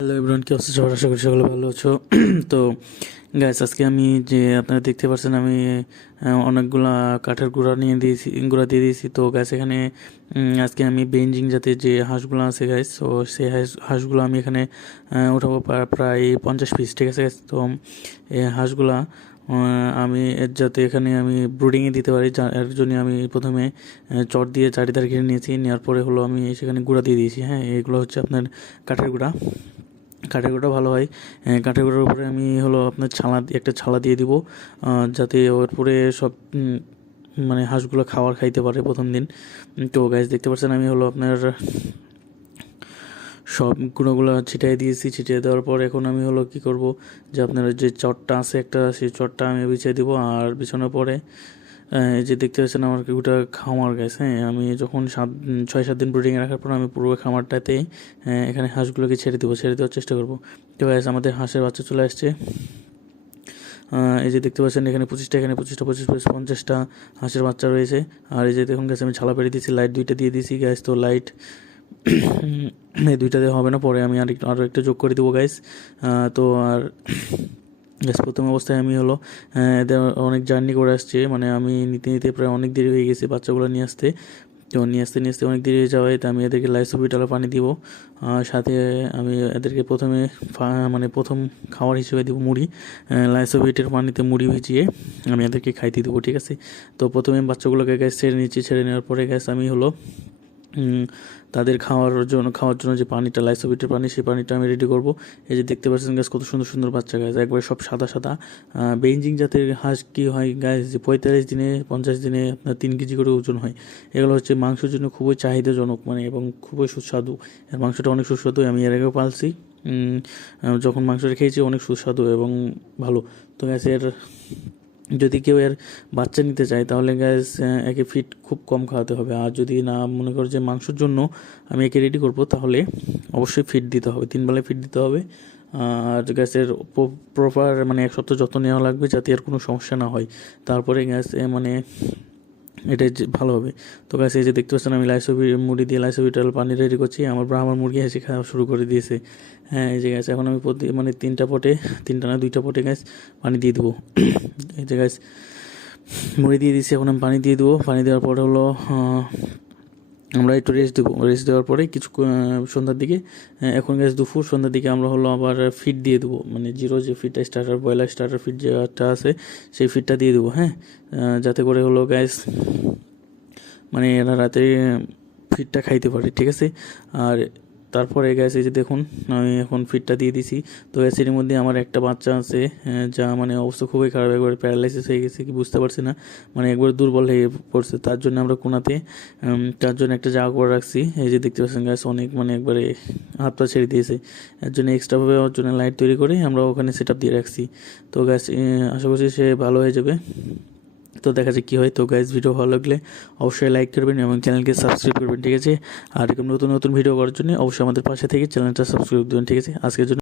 Hello everyone, কি অবস্থা সবার? আশা করি সকলে ভালো আছো। তো গাইস, আজকে আমি যে আপনারা দেখতে পাচ্ছেন আমি অনেকগুলা কাঠের গুঁড়া দিয়ে দিয়েছি। তো গাছ এখানে আজকে আমি বেঞ্জিং জাতের যে হাঁসগুলো আছে গাইস, তো সেই হাঁসগুলো আমি এখানে উঠাবো প্রায় 50 পিস, ঠিক আছে গাইস। তো এই হাঁসগুলা আমি যাতে এখানে আমি ব্রুডিংয়ে দিতে পারি, এর জন্য আমি প্রথমে চট দিয়ে চারিধারে ঘিরে নিয়েছি। নেওয়ার পরে হলো আমি সেখানে গুঁড়া দিয়ে দিয়েছি। হ্যাঁ, এগুলো হচ্ছে আপনার কাঠের গুঁড়া। কাঠের গুঁড়োটা ভালো হয়। কাঠের গুঁড়োর উপরে আমি হলো আপনার একটা ছালা দিয়ে দিব, যাতে ওর উপরে সব মানে হাঁসগুলো খাইতে পারে প্রথম দিন। তো গাইস দেখতে পাচ্ছেন আমি হলো আপনার সব গুঁড়োগুলো ছিটিয়ে দিয়েছি। ছিটিয়ে দেওয়ার পর এখন আমি হলো কি করব, যে আপনার যে চটটা আছে একটা, সেই চটটা আমি বিছিয়ে দিব। আর বিছানোর পরে এই যে দেখতে পাচ্ছেন আমার ওটা খামার গাছ। হ্যাঁ, আমি যখন 6-7 দিন ব্রিডিংয়ে রাখার পর আমি পুরো খামারটাতে এখানে হাঁসগুলোকে ছেড়ে দেওয়ার চেষ্টা করব। তো গাছ আমাদের হাঁসের বাচ্চা চলে আসছে। এই যে দেখতে পাচ্ছেন এখানে 25টা, এখানে 25টা, 50টা হাঁসের বাচ্চা রয়েছে। আর এই যে দেখুন গ্যাস আমি ছালা পেরে দিয়েছি, লাইট 2টা দিয়ে দিয়েছি গ্যাস। তো লাইট এই 2টা দিয়ে হবে না, পরে আমি আরও একটা যোগ করে দেবো গাইস। তো আর গ্যাস প্রথম অবস্থায় আমি হলো এদের অনেক জার্নি করে আসছে, মানে আমি নিতে প্রায় অনেক দেরি হয়ে গেছে বাচ্চাগুলো নিয়ে আসতে। তো নিয়ে আসতে অনেক দেরি হয়ে যাওয়ায় তো আমি এদেরকে লাইসোবিটাল পানি দিব। সাথে আমি এদেরকে প্রথম খাবার হিসেবে দিব মুড়ি। লাইসোবিটের পানিতে মুড়ি ভিজিয়ে আমি এদেরকে খাইতে দেবো, ঠিক আছে। তো প্রথমে বাচ্চাগুলোকে গ্যাস ছেড়ে নিচ্ছি। ছেড়ে নেওয়ার পরে গ্যাস আমি হলো তাদের খাওয়ার জন্য যে পানিটা, লাইসোবিটের পানি, সেই পানিটা আমি রেডি করব। এই যে দেখতে পাচ্ছেন গাছ কত সুন্দর সুন্দর বাচ্চা গাছ, একবারে সব সাদা সাদা। বেঞ্জিং জাতের হাঁস কি হয় গাছ, যে 45 দিনে 50 দিনে আপনার 3 কেজি করে ওজন হয়। এগুলো হচ্ছে মাংসের জন্য খুবই চাহিদাজনক, মানে এবং খুবই সুস্বাদু। এর মাংসটা অনেক সুস্বাদু, আমি এর আগেও পালছি। যখন মাংসটা খেয়েছি অনেক সুস্বাদু এবং ভালো। তো গ্যাসের যদি কেউ এর বাচ্চা নিতে চায় তাহলে গ্যাস একে ফিড খুব কম খাওয়াতে হবে। আর যদি না মনে করো যে মাংসের জন্য আমি একে রেডি করব, তাহলে অবশ্যই ফিড দিতে হবে, 3 বেলায় ফিড দিতে হবে। আর গ্যাসের প্রপার মানে 1 সপ্তাহ যত্ন নেওয়া লাগবে, যাতে এর কোনো সমস্যা না হয়। তারপরে গ্যাস মানে এটাই যে ভালো হবে। তো গাছ এই যে দেখতে পাচ্ছেন আমি মুড়ি দিয়ে লাইসোবিটাল পানি রেডি করছি। আমার মুরগি এসে খাওয়া শুরু করে দিয়েছে। হ্যাঁ, এই যে গাছ এখন আমি 3টা না 2টা পটে গাছ পানি দিয়ে দেবো। এই যে গাছ মুড়ি দিয়ে দিয়েছি, এখন আমি পানি দিয়ে দেবো। পানি দেওয়ার পরে হলো আমরা একটু রেস্ট দেবো। রেস্ট দেওয়ার পরে কিছু সন্ধ্যার দিকে, এখন গ্যাস দুপুর, সন্ধ্যার দিকে আমরা হলো আবার ফিড দিয়ে দেবো, মানে জিরো যে ফিডটা ব্রয়লার স্টার্টার ফিড যেটা আছে সেই ফিডটা দিয়ে দেবো। হ্যাঁ, যাতে করে হলো গ্যাস মানে এরা রাতে ফিডটা খাইতে পারে, ঠিক আছে। আর তারপরে গ্যাস এই যে দেখুন আমি এখন ফিডটা দিয়ে দিছি। তো গ্যাসের মধ্যে আমার একটা বাচ্চা আছে, যা মানে অবস্থা খুবই খারাপ, একবার প্যারালাইসিস হয়ে গেছে কি বুঝতে পারছি না, মানে একবার দুর্বল হয়ে পড়ছে। তার জন্য আমরা কোনাতে তার জন্য একটা জায়গা করে রাখছি। এই যে দেখতে পাচ্ছেন গ্যাস অনেক মানে একবারে হাত পা ছেড়ে দিয়েছে। এর জন্য এক্সট্রাভাবে ওর জন্য লাইট তৈরি করে আমরা ওখানে সেট আপ দিয়ে রাখছি। তো গ্যাস আশা করছি সে ভালো হয়ে যাবে। তো দেখা যাক কী হয়। তো গাইজ ভিডিও ভালো লাগলে অবশ্যই লাইক করবেন এবং চ্যানেলকে সাবস্ক্রাইব করবেন, ঠিক আছে। আর এরকম নতুন নতুন ভিডিও করার জন্য অবশ্যই আমাদের পাশে থেকে চ্যানেলটা সাবস্ক্রাইব দেবেন, ঠিক আছে। আজকের জন্য